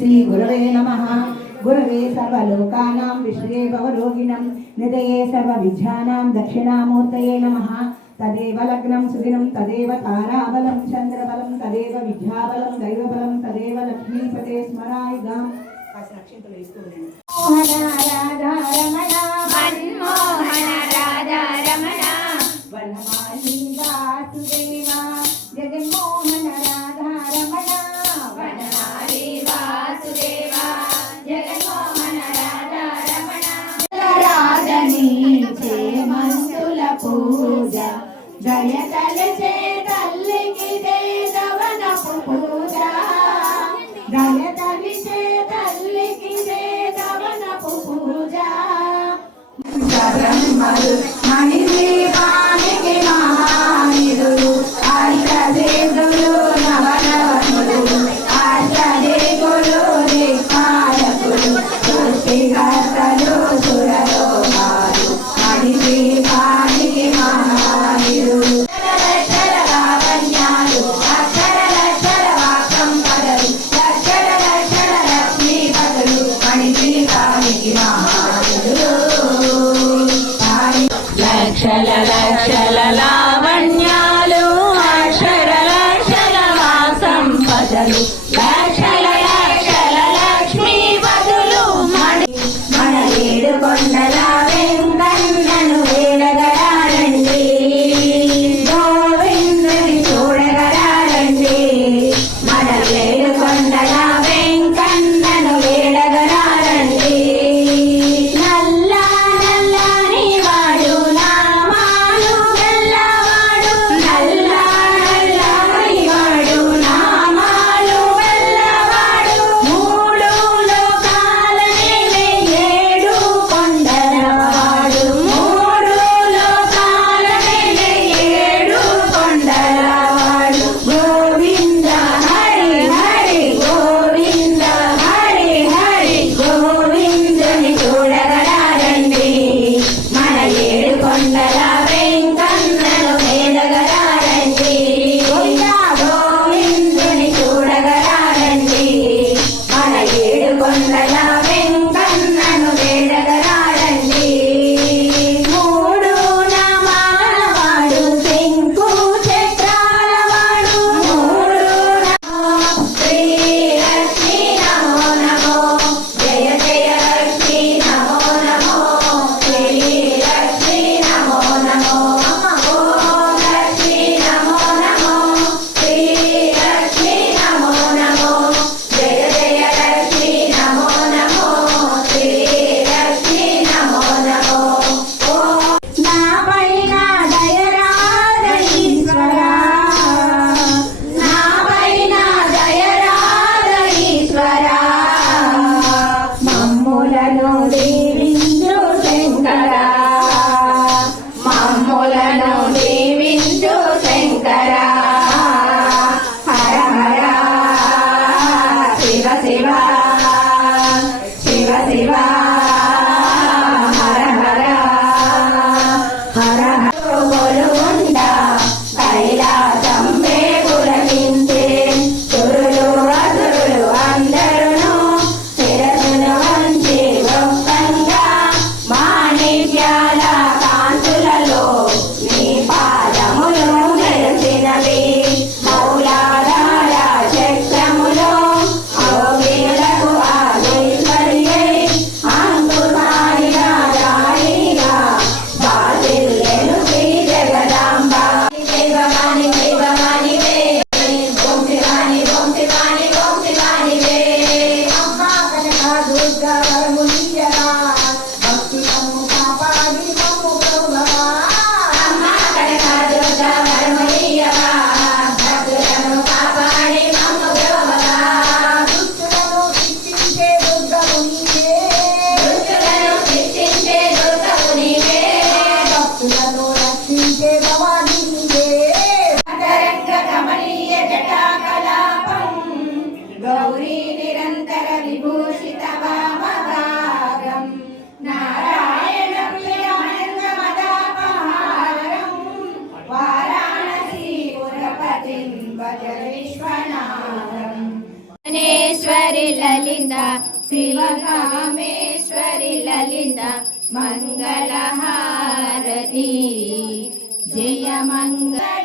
श्री गुरवे नमः। गुरवे सर्वलोकानां विषये भवरोगिणं निधये सर्वविद्यानां दक्षिणामूर्तये नमः। तदेव लग्नं सुदिनं तदेव ताराबलं चन्द्रबलं तदेव विद्याबलं दैवबलं तदेव लक्ष्मीपते स्मरायुगां। मोहन राधा रमण मनमोहन राधा रमण वनमाली वासुदेवा जगन्मोहन राधा रमण वनमाली वासुदेवा जगन्मोहन राधा रमण। राधनी चे मंसुल पूजा दयतलचे तल्लिकी देवनपु पूजा दयतलिचे तल्लिकी देवनपु पूजा शरणमल मणिदीपाనికి మహానిధులు అష్టదేవులు నవనవనులు అష్టదేవులు దిక్పాలకులు సృష్టికర్తలు సురలోకాలు మణిదీపానికి మహానిధులు లక్షల లావణ్యాలు అక్షర లక్షల వాక్సంపదలు లక్షల లక్షల లక్ష్మీపతులు మణిదీపానికి మహానిధులు లక్షల లక్షల లావణ్యాలు అక్షర లక్షల వాసంపదలు లక్షల లక్షల లక్ష్మీపతులు మన ఏడు కొండల వెంకన్నను వేడగరారండి గోవిందుని చూడగరారండి మన ఏడు కొండల వెంకన్నను వేడగరారండి నల్ల నల్లని వాడు నామాలు గల్లవాడు నల్ల నల్లని వాడు నామాలు గల్లవాడు మూడు లోకాలనే ఏడు కొండలవాడు మూడు లోకాలనే ఏడు కొండలవాడు గోవింద హరి హరి గోవింద హరి హరి గోవిందుని చూడగరారండి మన ఏడు కొండల వెంకన్నను వేడగరారండి గోవిందుని చూడగరారండి మన ఏడు కొండల వెంకన్నను వేడగరారండి మూడు నామాలవాడు శంకు చక్రాలవాడు మూడు శ్రీ లక్ష్మీ నమో నమో జయ జయ లక్ష్మీ నమో నమో శ్రీ లక్ష్మీ నమో నమో ఓం లక్ష్మీ నమో నమో శ్రీ లక్ష్మీ నమో నమో జయ జయ లక్ష్మీ నమో నమో శ్రీ లక్ష్మీ నమో నమో నా పైన దయరాధ ఈశ్వరా నా పైన దయరాధ ఈశ్వరా మమ్ములను దీవించు శంకరా మమ్ములను దీవించు శంకరా హర హర శివ శివ శివ శివ హర హర హర హర గోలుండ కైలాసం వేగులకించే సురులు అసురులు అందరును శిరసును వంచి గొప్పంగా మాణిక్యాల కాంతులలో నీ పాదములు మెరిసినవి మౌలాధార చక్రములో అవగిల లలిత శివకామేశ్వరి లలిత మంగళహారతి జయ మంగళహారతి.